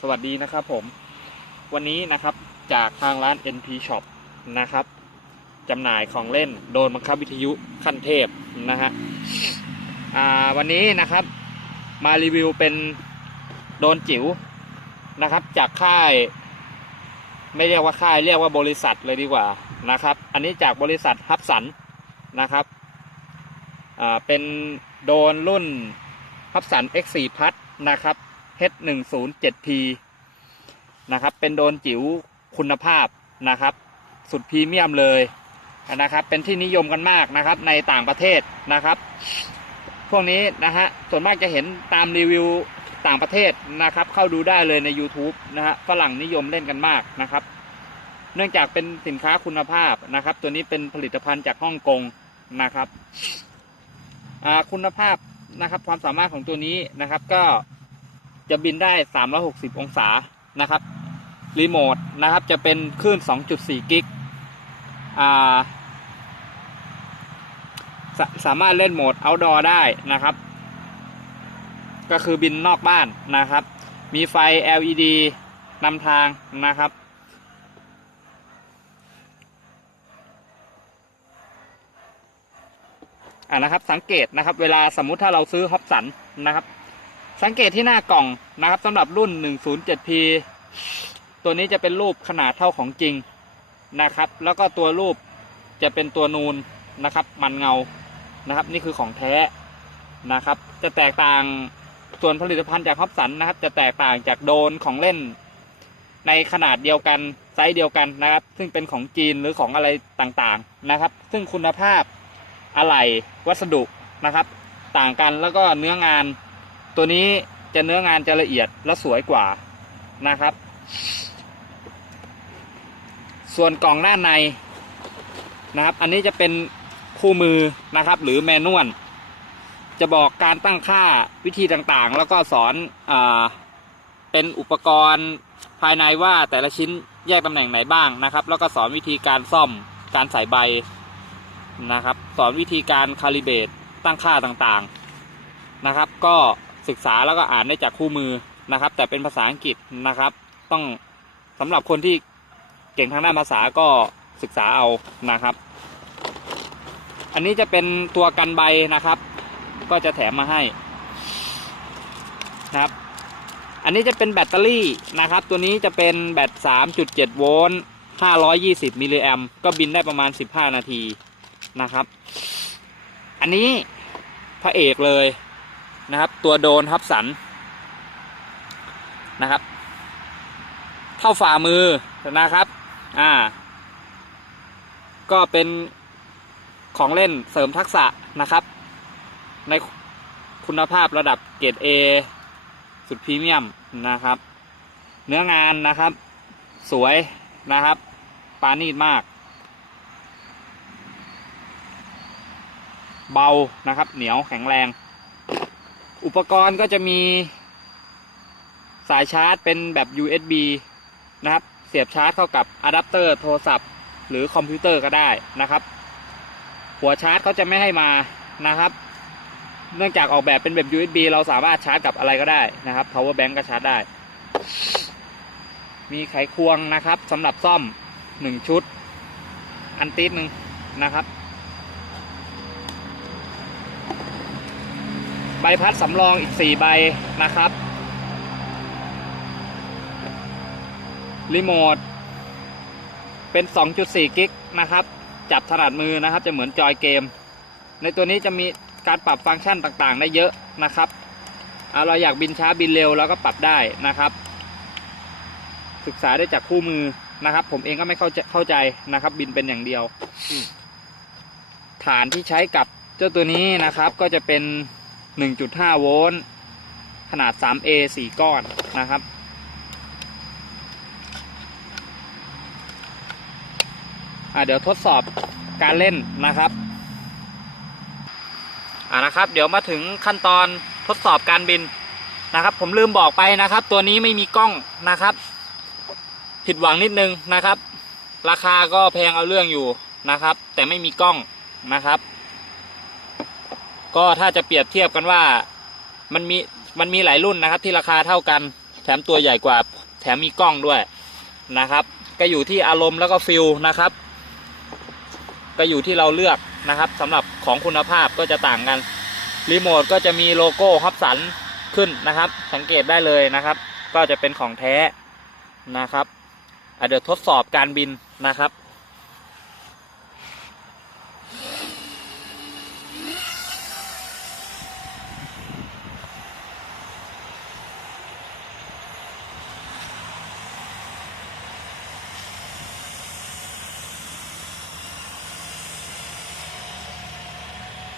สวัสดีนะครับผม วันนี้นะครับจากทางร้าน NP Shop นะครับจำหน่ายของเล่นโดนบังคับวิทยุขั้นเทพนะฮะวันนี้นะครับมารีวิวเป็นโดนจิ๋วนะครับ จากค่าย ไม่เรียกว่าค่ายเรียกว่าบริษัทเลยดีกว่านะครับ อันนี้จากบริษัทฮับสันนะครับเป็นโดรนรุ่นฮับสัน X4 พัทนะครับ H107P นะครับ เป็นโดนจิ๋วคุณภาพนะครับ สุดพรีเมียมเลยนะครับ เป็นที่นิยมกันมากนะครับ ในต่างประเทศนะครับ พวกนี้นะฮะ ส่วนมากจะเห็นตามรีวิวต่างประเทศนะครับ เข้าดูได้เลยใน YouTube นะฮะ ฝรั่งนิยมเล่นกันมากนะครับ เนื่องจากเป็นสินค้าคุณภาพนะครับ ตัวนี้เป็นผลิตภัณฑ์จากฮ่องกงนะครับคุณภาพนะครับ ความสามารถของตัวนี้นะครับ ก็ จะบินได้ 360 องศานะครับรีโมทนะครับจะเป็นคลื่น 2.4 กิกอ่าสสามารถเล่นโหมด outdoor ได้นะครับ ก็คือบินนอกบ้านนะครับ มีไฟ LED นำทางนะครับ อ่านะครับสังเกตนะครับ เวลาสมมุติถ้าเราซื้อฮอปสันนะครับ สังเกตที่หน้ากล่องนะครับสำหรับรุ่น 107P ตัวนี้จะเป็นรูปขนาดเท่าของจริงนะครับ แล้วก็ตัวรูปจะเป็นตัวนูนนะครับ มันเงานะครับ นี่คือของแท้นะครับ จะแตกต่างส่วนผลิตภัณฑ์จากฮอปสันนะครับ จะแตกต่างจากโดนของเล่น ในขนาดเดียวกันไซส์เดียวกันนะครับ ซึ่งเป็นของจีนหรือของอะไรต่างๆนะครับ ซึ่งคุณภาพอะไหล่วัสดุนะครับ ต่างกันแล้วก็เนื้องาน ตัวนี้จะเนื้องานจะละเอียดและสวยกว่านะครับ ส่วนกล่องด้านในนะครับ อันนี้จะเป็นคู่มือนะครับ หรือแมนนวลจะบอกการตั้งค่าวิธีต่างๆ แล้วก็สอนอเป็นอุปกรณ์ภายในว่าแต่ละชิ้นแยกตำแหน่งไหนบ้างนะครับ แล้วก็สอนวิธีการซ่อมการใส่ใบนะครับ สอนวิธีการคาลิเบตตั้งค่าต่างๆนะครับ ก็ ศึกษาแล้วก็อ่านได้จากคู่มือนะครับ แต่เป็นภาษาอังกฤษนะครับ ต้องสำหรับคนที่เก่งทางด้านภาษาก็ศึกษาเอานะครับ อันนี้จะเป็นตัวกันใบนะครับ ก็จะแถมมาให้นะครับ อันนี้จะเป็นแบตเตอรี่นะครับ ตัวนี้จะเป็นแบต 3.7 โวลต์ 520 มิลลิแอมก็บินได้ประมาณ 15 นาทีนะครับ อันนี้พระเอกเลย นะครับ ตัวโดนฮับสันนะครับ เท่าฝ่ามือนะครับ อ่า ก็เป็นของเล่นเสริมทักษะนะครับ ในคุณภาพระดับเกรด A สุดพรีเมียมนะครับ เนื้องานนะครับ สวยนะครับ ปานีดมาก เบานะครับ เหนียวแข็งแรง อุปกรณ์ก็จะมีสายชาร์จเป็นแบบ USB นะครับ เสียบชาร์จเข้ากับอะแดปเตอร์โทรศัพท์ หรือคอมพิวเตอร์ก็ได้นะครับ หัวชาร์จเขาจะไม่ให้มานะครับ เนื่องจากออกแบบเป็นแบบ USB เราสามารถชาร์จกับอะไรก็ได้นะครับ power bank ก็ชาร์จได้ มีไขควงนะครับสำหรับซ่อมหนึ่งชุด อันติดหนึ่งนะครับ ใบพัดสำรองอีก 4 ใบนะครับ รีโมท เป็น 2.4 กิกนะครับ จับถนัดมือนะครับ จะเหมือนจอยเกม ในตัวนี้จะมีการปรับฟังก์ชันต่างๆ ได้เยอะนะครับเอาเราอยากบินช้าบินเร็วเราก็ปรับได้นะครับ ศึกษาได้จากคู่มือนะครับ ผมเองก็ไม่เข้าเข้าใจนะครับ บินเป็นอย่างเดียว ฐานที่ใช้กับเจ้าตัวนี้นะครับก็จะเป็น 1.5 โวลต์ ขนาด 3A 4 ก้อนนะครับอ่าเดี๋ยวทดสอบการเล่นนะครับอ่านะครับ เดี๋ยวมาถึงขั้นตอนทดสอบการบินนะครับ ผมลืมบอกไปนะครับ ตัวนี้ไม่มีกล้องนะครับ ผิดหวังนิดนึงนะครับ ราคาก็แพงเอาเรื่องอยู่นะครับ แต่ไม่มีกล้องนะครับ ก็ถ้าจะเปรียบเทียบกันว่ามันมีมันมีหลายรุ่นนะครับ ที่ราคาเท่ากัน แถมตัวใหญ่กว่า แถมมีกล้องด้วยนะครับ ก็อยู่ที่อารมณ์แล้วก็ฟิลนะครับ ก็อยู่ที่เราเลือกนะครับสำหรับของคุณภาพก็จะต่างกันรีโมทก็จะมีโลโก้ฮอปสันขึ้นนะครับ สังเกตได้เลยนะครับ ก็จะเป็นของแท้นะครับเดี๋ยวทดสอบการบินนะครับ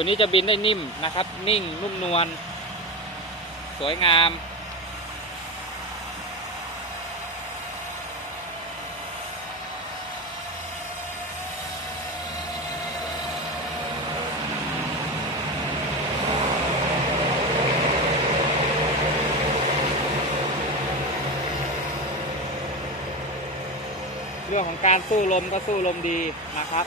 ตัวนี้จะบินได้นิ่มนะครับ นิ่งนุ่มนวลสวยงาม เรื่องของการสู้ลมก็สู้ลมดีนะครับ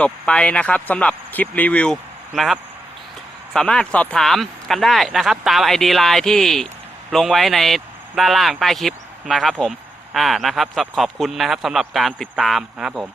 จบไปนะครับสำหรับคลิปรีวิวนะครับ สามารถสอบถามกันได้นะครับ ตาม ID ไลน์ที่ลงไว้ในด้านล่างใต้คลิปนะครับผมอ่านะครับขอบคุณนะครับสำหรับการติดตามนะครับผม